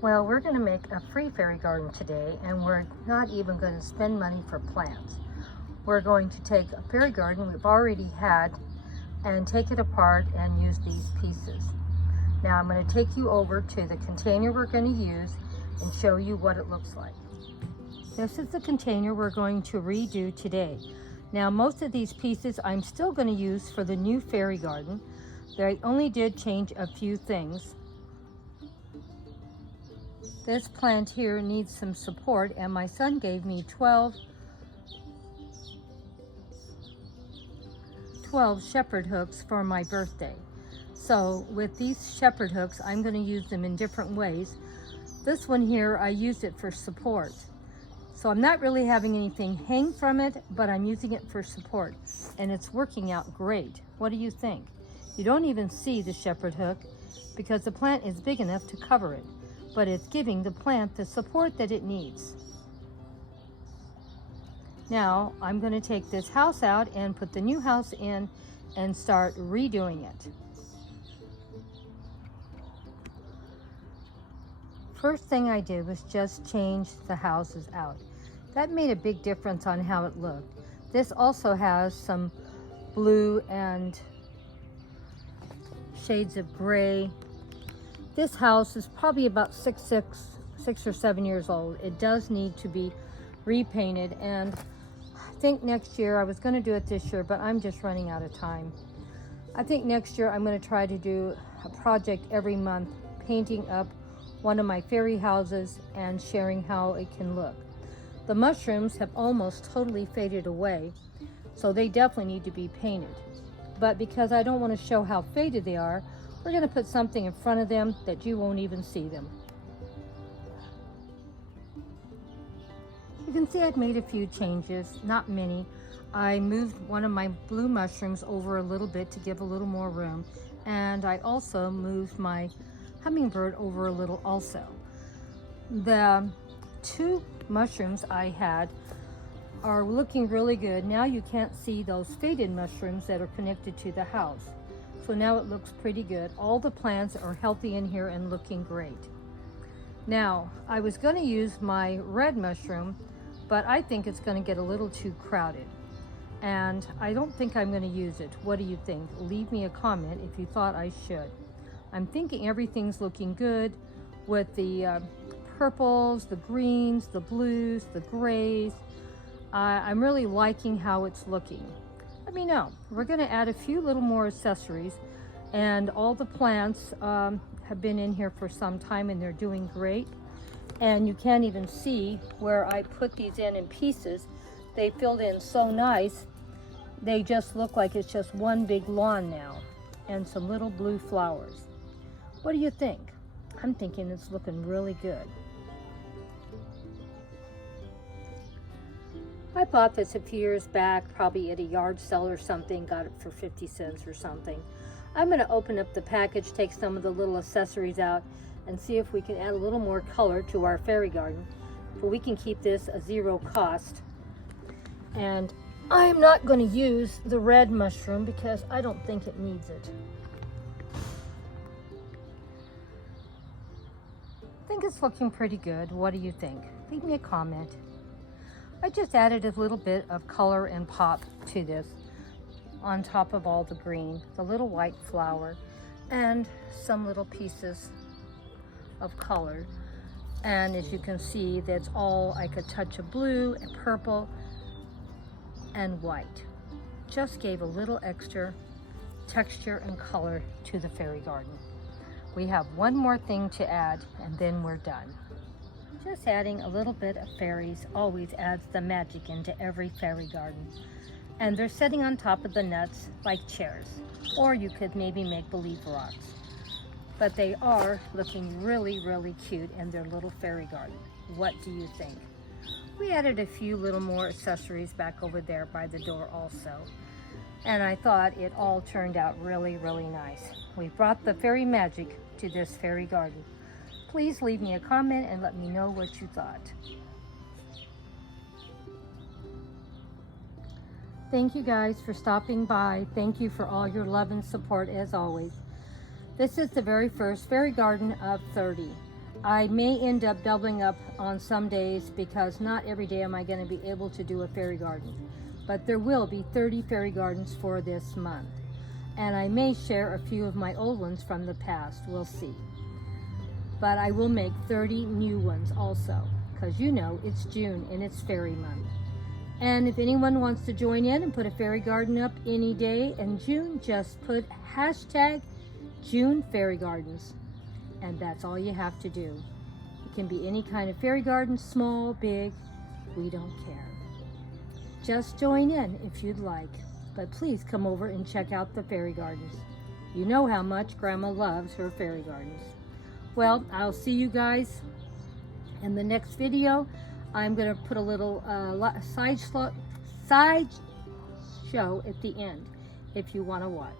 Well, we're going to make a free fairy garden today, and we're not even going to spend money for plants. We're going to take a fairy garden we've already had and take it apart and use these pieces. Now I'm going to take you over to the container we're going to use and show you what it looks like. This is the container we're going to redo today. Now most of these pieces I'm still going to use for the new fairy garden. They only did change a few things. This plant here needs some support, and my son gave me 12 shepherd hooks for my birthday. So with these shepherd hooks, I'm going to use them in different ways. This one here, I used it for support. So I'm not really having anything hang from it, but I'm using it for support, and it's working out great. What do you think? You don't even see the shepherd hook because the plant is big enough to cover it, but it's giving the plant the support that it needs. Now I'm going to take this house out and put the new house in and start redoing it. First thing I did was just change the houses out. That made a big difference on how it looked. This also has some blue and shades of gray. This house is probably about 6 or 7 years old. It does need to be repainted, and I think next year, I was going to do it this year, but I'm just running out of time. I think next year I'm going to try to do a project every month, painting up one of my fairy houses and sharing how it can look. The mushrooms have almost totally faded away, so they definitely need to be painted. But because I don't want to show how faded they are, we're going to put something in front of them that you won't even see them. You can see I've made a few changes, not many. I moved one of my blue mushrooms over a little bit to give a little more room, and I also moved my hummingbird over a little also. The 2 mushrooms I had are looking really good. Now you can't see those faded mushrooms that are connected to the house. So now it looks pretty good. All the plants are healthy in here and looking great. Now, I was going to use my red mushroom, but I think it's going to get a little too crowded, and I don't think I'm going to use it. What do you think? Leave me a comment if you thought I should. I'm thinking everything's looking good with the purples, the greens, the blues, the grays. I'm really liking how it's looking. Let me know. We're going to add a few little more accessories, and all the plants have been in here for some time and they're doing great. And you can't even see where I put these in pieces. They filled in so nice. They just look like it's just one big lawn now, and some little blue flowers. What do you think? I'm thinking it's looking really good. I bought this a few years back, probably at a yard sale or something, got it for 50 cents or something. I'm going to open up the package, take some of the little accessories out, and see if we can add a little more color to our fairy garden. But we can keep this a zero cost. And I'm not going to use the red mushroom because I don't think it needs it. I think it's looking pretty good. What do you think? Leave me a comment. I just added a little bit of color and pop to this on top of all the green, the little white flower, and some little pieces of color. And as you can see, that's all like a touch of blue and purple and white. Just gave a little extra texture and color to the fairy garden. We have one more thing to add and then we're done. Just adding a little bit of fairies always adds the magic into every fairy garden. And they're sitting on top of the nuts like chairs, or you could maybe make believe rocks. But they are looking really, really cute in their little fairy garden. What do you think? We added a few little more accessories back over there by the door also. And I thought it all turned out really, really nice. We brought the fairy magic to this fairy garden. Please leave me a comment and let me know what you thought. Thank you guys for stopping by. Thank you for all your love and support as always. This is the very first fairy garden of 30. I may end up doubling up on some days because not every day am I going to be able to do a fairy garden. But there will be 30 fairy gardens for this month. And I may share a few of my old ones from the past. We'll see. But I will make 30 new ones also, because you know it's June and it's fairy month. And if anyone wants to join in and put a fairy garden up any day in June, just put hashtag June Fairy Gardens. And that's all you have to do. It can be any kind of fairy garden, small, big, we don't care. Just join in if you'd like, but please come over and check out the fairy gardens. You know how much Grandma loves her fairy gardens. Well, I'll see you guys in the next video. I'm going to put a little side show at the end if you want to watch.